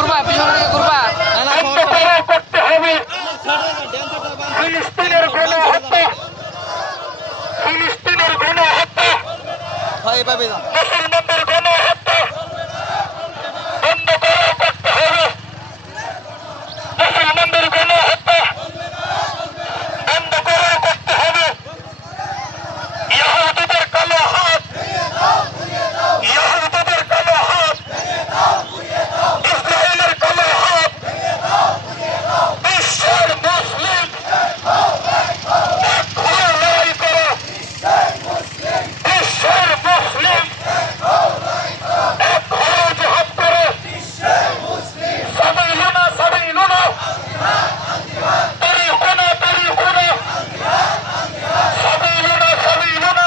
ঘুরবা, পিছনে দিকে ঘুরবা। করতে হবে ফিলিস্তিনের গণহত্যা, ফিলিস্তিনের গণহত্যা, মুসলমানদের গণহত্যা বন্ধ করা করতে হবে। মুসলমানদের গণহত্যা বন্ধ করা করতে হবে। ইহুদিদের কালো হাত, ইহুদিদের কালো হাত, ইসরায়েলের কালো হাত, বিশ্বের মুসলিম এক হয়ে লড়াই করো। বিশ্বের মুসলিম এক হয়ে জিহাদ করো। সাবিলুনা সাবিলুনা, তরিকুনা তরিকুনা, সাবিলুনা সাবিলুনা,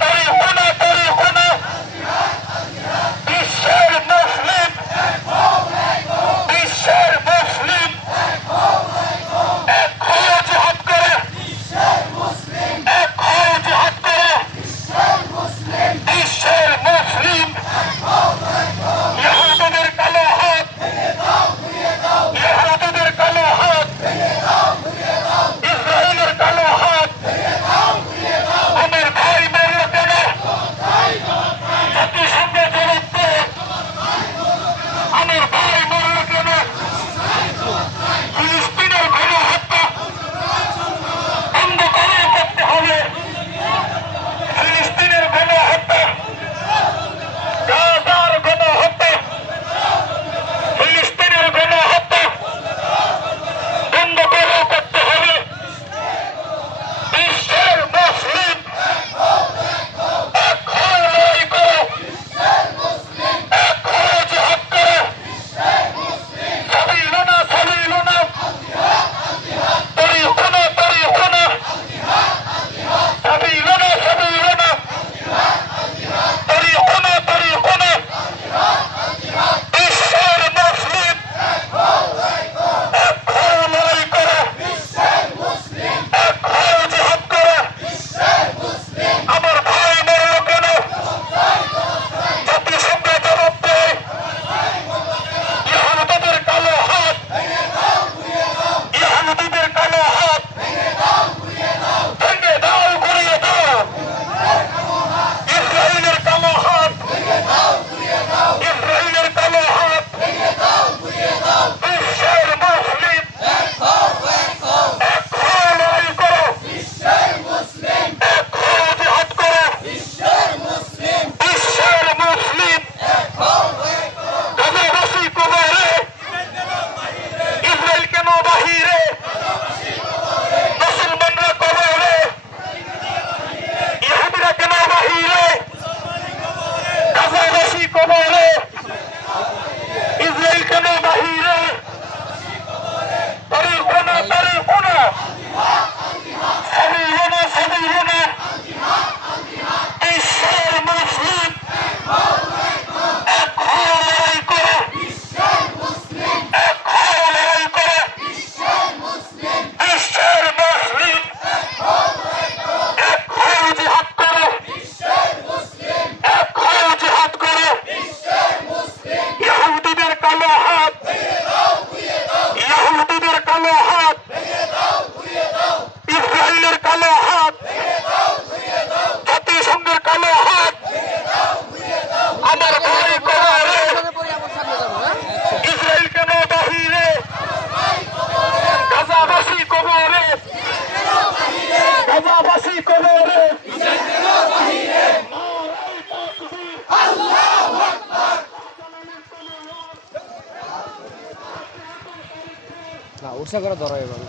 তরিকুনা তরিকুনা। বিশ্বের মুসলিম, বিশ্বের মুসলিম এক হয়ে জিহাদ করে, এক হয়ে জিহাদ করে। বিশ্বের মুসলিম ইহুদিদের কালো হাত, ইহুদিদের কালো হাত, ইসরায়েলের কালো হাত। আমার ভাই মরল কেন? জাতিসংঘে জবাব দে। আমার ভাই মরল কেন? ফিলিস্তিনের গণহত্যা বন্ধ করে করতে হবে। ফিলিস্তিনের গণহত্যা, গাজার গণহত্যা, ফিলিস্তিনের গণহত্যা বন্ধ করে করতে হবে। বিশ্বের মুসলিম এক হয়ে লড়াই করো, এক হয়ে জিহাদ করো। সাবিলুনা সাবিলুনা, তরিকুনা তরিকুনা, সাবিলুনা সাবিলুনা, তরিকুনা তরিকুনা। বিশ্বের মুসলিম এক হয়ে লড়াই করো, এক হয়ে জিহাদ করো। আমার ভাই মরল কেন? জাতিসংঘে জবাব দে। ইহুদিদের কালো হাত, ইহুদিদের কালো হাত ভেঙে দাও, ঘুরিয়ে দাও। ইসরায়েলের কালো হাত, ইসরায়েলের কালো হাত। বিশ্বের মুসলিম এক হয়ে লড়াই করো, এক হয়ে জিহাদ করো। বিশ্বের মুসলিম গাজাবাসী কবরে, ইসরায়েল কেন বাহিরে? মুসলমানরা কবরে, ইহুদিরা কেন বাহিরে? গাজাবাসী কবরে, ইসরায়েল কেন বাহিরে? তরিকুনা তরিকুনা, সাবিলুনা সাবিলুনা। বিশ্বের মুসলিম এক হয়ে লড়াই করো, এক হয়ে লড়াই করো। বিশ্বের মুসলিম এক হয়ে জিহাদ করো, এক হয়ে জিহাদ করো। ইহুদিদের কালো হাত, ইহুদিদের কালো হাত, ইসরায়েলের কালো হাত, জাতিসংঘের কালো হাত। আমার ভাই কবরে, ইসরায়েল কেন বাহিরে? গাজাবাসী কবরে, গাজাবাসী কবরে। না উৎসাহ করে ধরো এবার।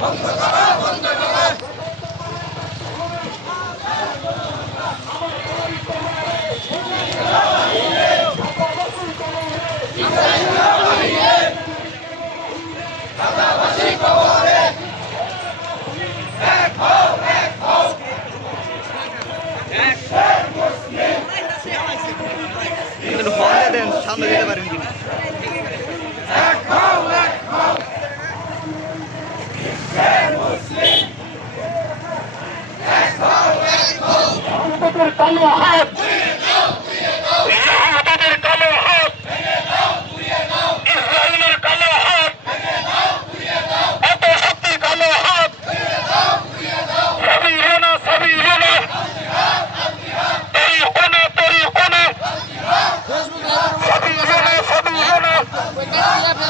বন্ধ